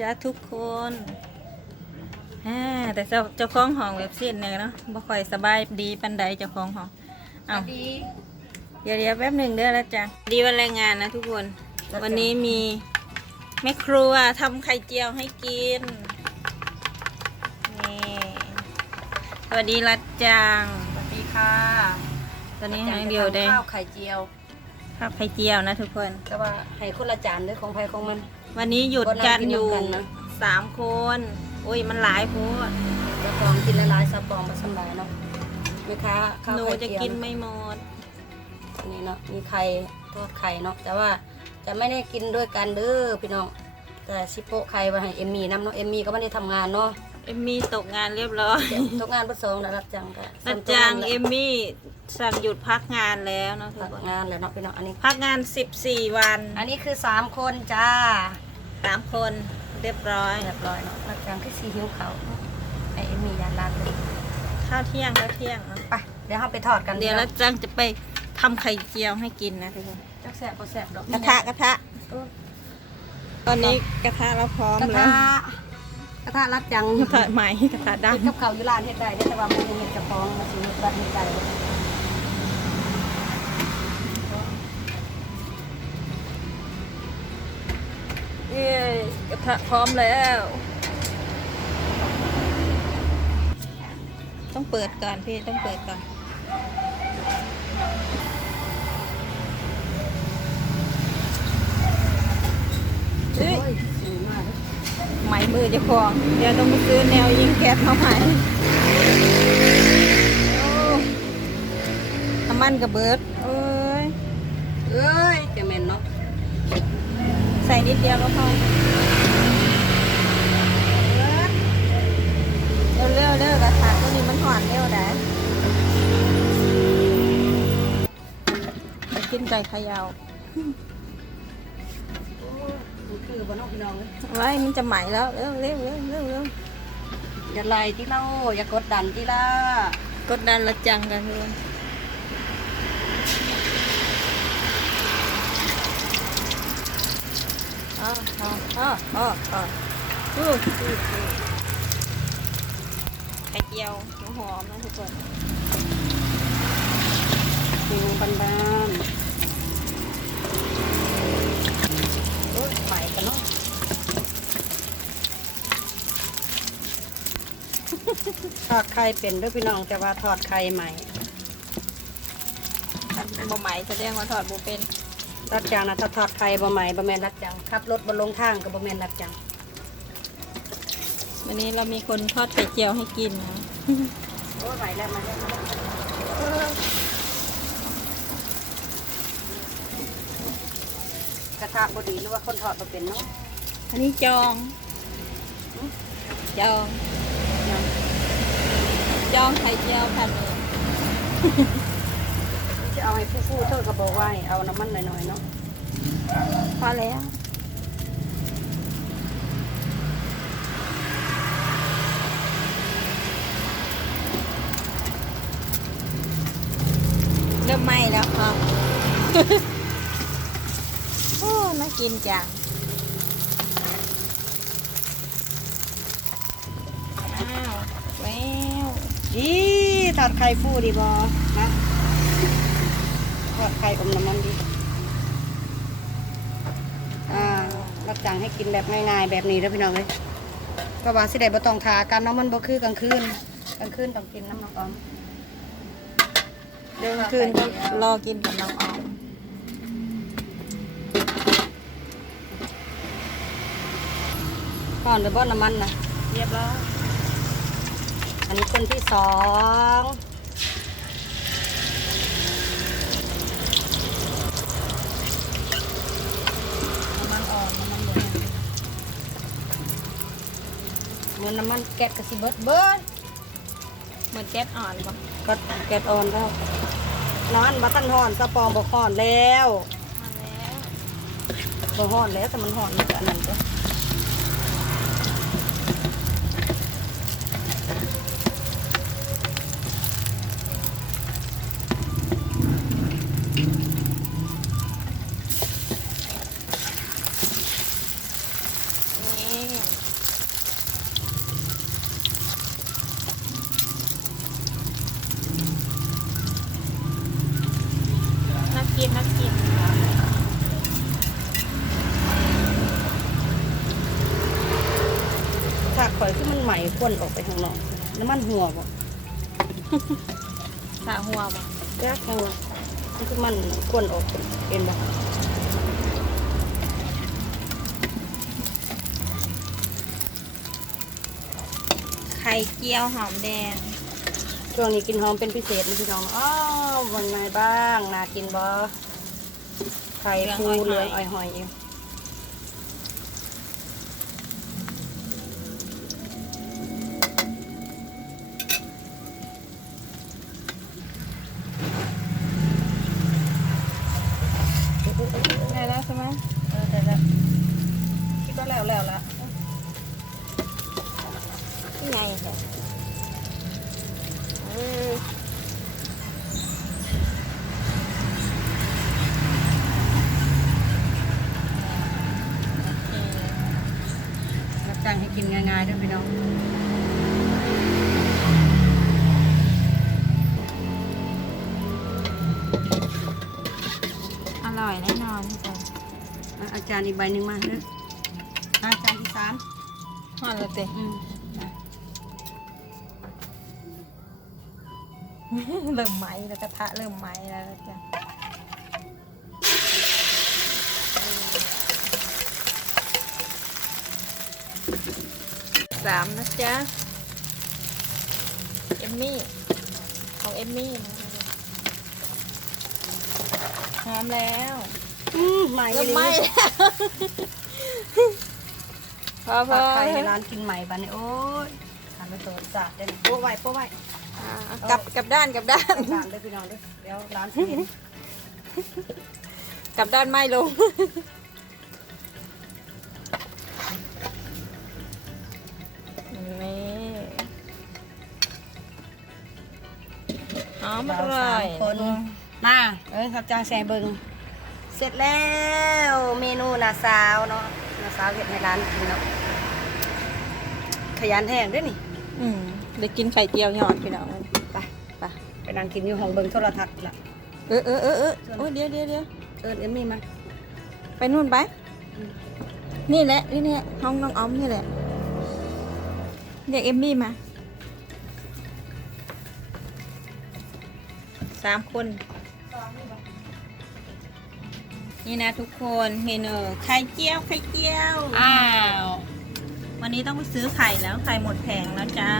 จ๊ะทุกคนอ่าแต่เจ้าเจ้าของห้องเว็บไซต์เนี่ยเนาะบ่ค่อยสบายดีปันใดเจ้าของห้องเอาดีเดี๋ยวเดี๋ยวแป๊บหนึ่งเด้อแล้วจ้ะดีวันแรงงานนะทุกคน วันนี้มีแม่ครัวทำไข่เจียวให้กินนี่สวัสดีรัดจังสวัสดีค่ะ ตอนนี้หางเดียวได้ข้าวไข่เจียว ข้าวไข่เจียวนะทุกคน แต่ว่าให้คนละจานด้วยของใครของมัน วันนี้หยุดกันอยู่ก็นั่งกินนำกันนะ สามคนโอ้ยมันหลายโพดจะฟองกินละลายซาปองมาสบายเนาะมีค้าข้าวหนูไข่จะเจียวกินไม่หมดนี่เนาะมีไข่ทอดไข่เนาะแต่ว่าจะไม่ได้กินด้วยกันเด้อพี่น้องแต่ชิโปะไข่ไว้ให้เอมมี่น้ำเนาะเอมมี่ก็ไม่ได้ทำงานเนาะ เอมมี่ตกงานเรียบร้อยเดี๋ยวทุกงานประสงค์นะรับจังก็รัดจังเอมมี่สั่งหยุดพักงานแล้วนะทุกพักคนงานแล้วเนาะพี่น้องอันนี้ พักงาน 14 วันอันนี้คือสามคนจ้าสามคนเรียบร้อย เรียบร้อยเนาะรับจังคือสีหิวเขาวให้เอมมี่ยานลาดเลยข้าวเที่ยงข้าวเที่ยงนะไปเดี๋ยวเราไปทอดกันเดี๋ยวรัดจังจะไปทำไข่เจียวให้กินนะทุกคนจักแสบก็แสบดอกกระทะกระทะ เออตอนนี้กระทะเราพร้อมกระแล้ทะวก ระทะรับจังกระทะใหม่กระทะเฮ็ดดำกับเขาวอยู่ร้านเฮ็ดได้เด้อแต่ว่ามันเฮ็ดจะฟ้องมาสิเฮ็ดบัดเฮ็ดได้เด้อเย้กระทะพร้อมแล้ว ต้องเปิดก่อนพี่ต้องเปิดก่อน เฮ้ย โอ้ยสวยมากเลย ไห มมือเจะพองเดี๋ยวต้องไปซื้อแนวยิงแก๊สมาใหม่โอ้น้ำมันกระเบิดเอ้ย เอ้ยจะแม่นเนาะ ใส่นิดเดียวก็พอเร็วเร็วเร็วกระถางตัวนี้มันหอนเร็วได้ไปกินไก่เขยาวโอ้ยมัน คือบ่เน้องพี่น้องเอ้ยไว้มันจะไหมแล้วเร็วเร็วเร็วเร็วเร็วอย่าไล่ที่เล่าอย่ากดดันที่ล่ะกดดันละจังกันเลยอ๋ออ๋ออ๋ออ๋ออ๋ออู้อู้อู้ไข่เจียวหัวหอมนะทุกคนฟิวบ้านๆโอ้ยใหม่กันเนาะ ทอดไข่เป็นเด้วยพี่น้องแต่ว่าทอดไข่ใหม่บ่ไหมแสดงว่าถอดบ่เป็นรับจ้างนะถ้าทอดไข่บ่ใหม่บ่แม่นรับจ้างขับรถบ่ลงทางก็บ่แม่นรับจ้างวันนี้เรามีคนทอดไข่เจียวให้กินนะโอ้ยไหวแล้วมาแล้วมาแล้วกระทะบ่ดีหรือว่าคนทอดบ่เป็นเนาะอันนี้จอง จอง จองไข่เจียวพันเลยจะเอาให้ฟูๆเธอก็บอกว่าให้เอาน้ำมันหน่อยๆเนาะพอแล้วเริ่มไหม้แล้วครับโอ้ น่ากินจัง ดีทอดไข่ฟูดีบ่นะทอดไข่อมน้ำมันดีอ่ารับจ้างให้กินแบบง่ายๆแบบนี้แล้วพี่น้องเลยก็ว่าสิได้บ่ต้องทากันนาะมันบ่คือกลางคืนกลางคืนต้องกินน้ำน้ำออมเดินคืนก็รอกินกับน้องออมก่อนไปบ่น้ำมันนะเรียบร้อย อันนี้คนที่สองน้ำมันอ่อนน้ำมันเหลืองเหมือนน้ำมันแกะกระสิเบิดเบิดเหมือนแก๊สอ่อนปะก็แกะอ่อนแล้วน้อนมาตั้งห่อนสะปองบอกห่อนแล้วมาแล้วบ่ห่อนแล้วแต่มันห่อนมันก็อันนั้นก็ น่ากินน่ากินผักข่อยคือมันใหม่ควนออกไปข้างนอกน้ำมันหัวบ่ขาหัวบ่แยกหัวมันคือมันควนออกเป็นบ่ ข่เจียวหอมแดง ช่วงนี้กินหอมเป็นพิเศษนะพี่น้องอ้าววันไงบ้างน่ากินบ่ไข่ฟูเหลืองอ่อยหอยอยู่ได้แล้วใช่ไหมเออได้แล้วคิดว่าแล้วแล้วละนี่ ไงค่ะเออรับจ้างให้กินง่ายๆด้วยพี่น้องอร่อยแน่นอนจ้ะอะอาจารย์อีกใบหนึ่งมาเด้ออาจารย์ที่สามหอมเลยเตะ เริ่มไหม้แล้วกระทะเริ่มไหม้แล้วจ้ะสามนะจ๊ะ เอมมี่ ของเอมมี่นะหอมแล้วอืมใหม่เริ่มไหม้แล้วพอพผัอดไข่ให้ร้านกินใหม่บ้านนี้โอ้ยทานไปตัวสาดได้เลยโป๊ะไว้โป๊ะไว้ อ่ากลับกลับด้านกลับด้านทานได้พี่น้องเด้อเดี๋ยวร้านสิเห็นกลับด้านไม่ลง นี่หอมอร่อยคนมาเอ้ยครับจ้างแซงเบิงเสร็จแล้วเมนูนาซาวเนาะนาซาวเห็ดให้ร้านกินเนาะขยันแห้งด้วยนี่ อืม เดี๋ยวกินไข่เจียวหยอดพี่น้องไปไปไปนั่งกินอยู่ห้องเบิงโทรทัศน์ละเออเออเออเออโอ้ยเดี๋ยวเดี๋ยวเดี๋ยวเอิญเอ็มมี่มาไปนู่นไปอืมนี่แหละนี่เนี่ยห้องน้องออมนี่แหละเรียกเอมมี่มาสามคน นี่นะทุกคนเมนูไข่เจียวไข่เจียว อ้าว วันนี้ต้องไปซื้อไข่แล้วไข่หมดแผงแล้วจ้า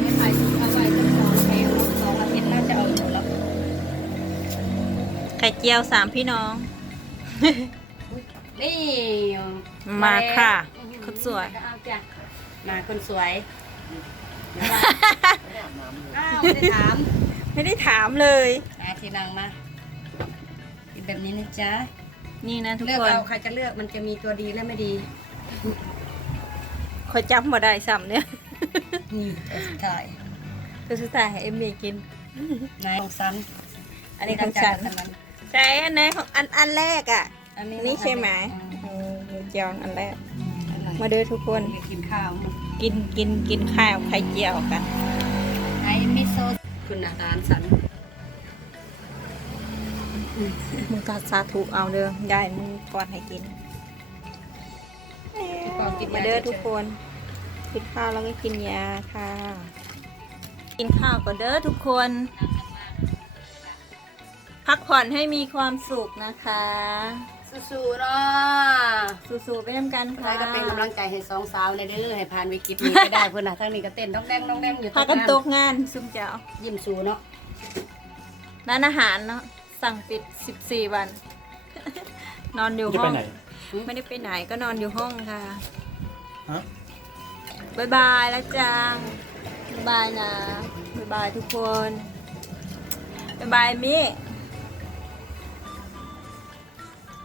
ไม่ขายเอาไว้ตั้งสองแถวสองอาทิตย์น่าจะเอาอยู่แล้วไข่เจียวสามพี่น้อง นี่มาค่ะคนสวยเอาจ้ะมาคนสวยอ้าวไม่ได้ถาม ไม่ได้ถามเลยมาทีหลังมากินแบบนี้นะจ๊ะ นี่นะทุกเลือกคนเอาใครจะเลือกมันจะมีตัวดีและไม่ดีค อยจำมาได้ซ้ำเนี่ยนี่ตัวสุดท้ายตัวสุดท้ายให้เอมมี่กินนายของซันอันนี้ของฉันอันั้นใช่อันไหนของอันอันแรกอะ อันนี้นี่ใช่ไหมอืมเออเจียวอันแรกอะไรมาเด้อทุกคนไปกินข้าว กินกินกินข้าวไข่เจียวกันไอมิโซะคุณอาจารย์สันมึงก็สาธุเอาเด้อยายมึงก่อนให้กิน ก่อนกินมาเด้อทุกคนกินข้าวแล้วก็กินยาค่ะ กินข้าวก่อนเด้อทุกคน พักผ่อนให้มีความสุขนะคะ สู้ๆเนาะสู้ๆไปทำกันใครค่ะก็เป็นกำลังใจให้สองสาวในเด้อให้ผ่านวิกฤตนี้ไปได้เพื่อนนะทั้งนี้ก็เต้นน้องแดงน้องแดงอยู่พากันตตกงานซุ่มเจ้ายิ้มสู้เนาะร้านอาหารเนาะสั่งปิด 14 วัน นอนอยู่จะห้ไปอง ไหนไม่ได้ไปไหนก็นอนอยู่ห้องค่ะฮะบายบายแล้วจังบายบายนะบายบายทุกคนบายบายมิ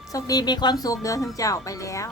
โชคดีมีความสุขเดินทางเจ้าไปแล้ว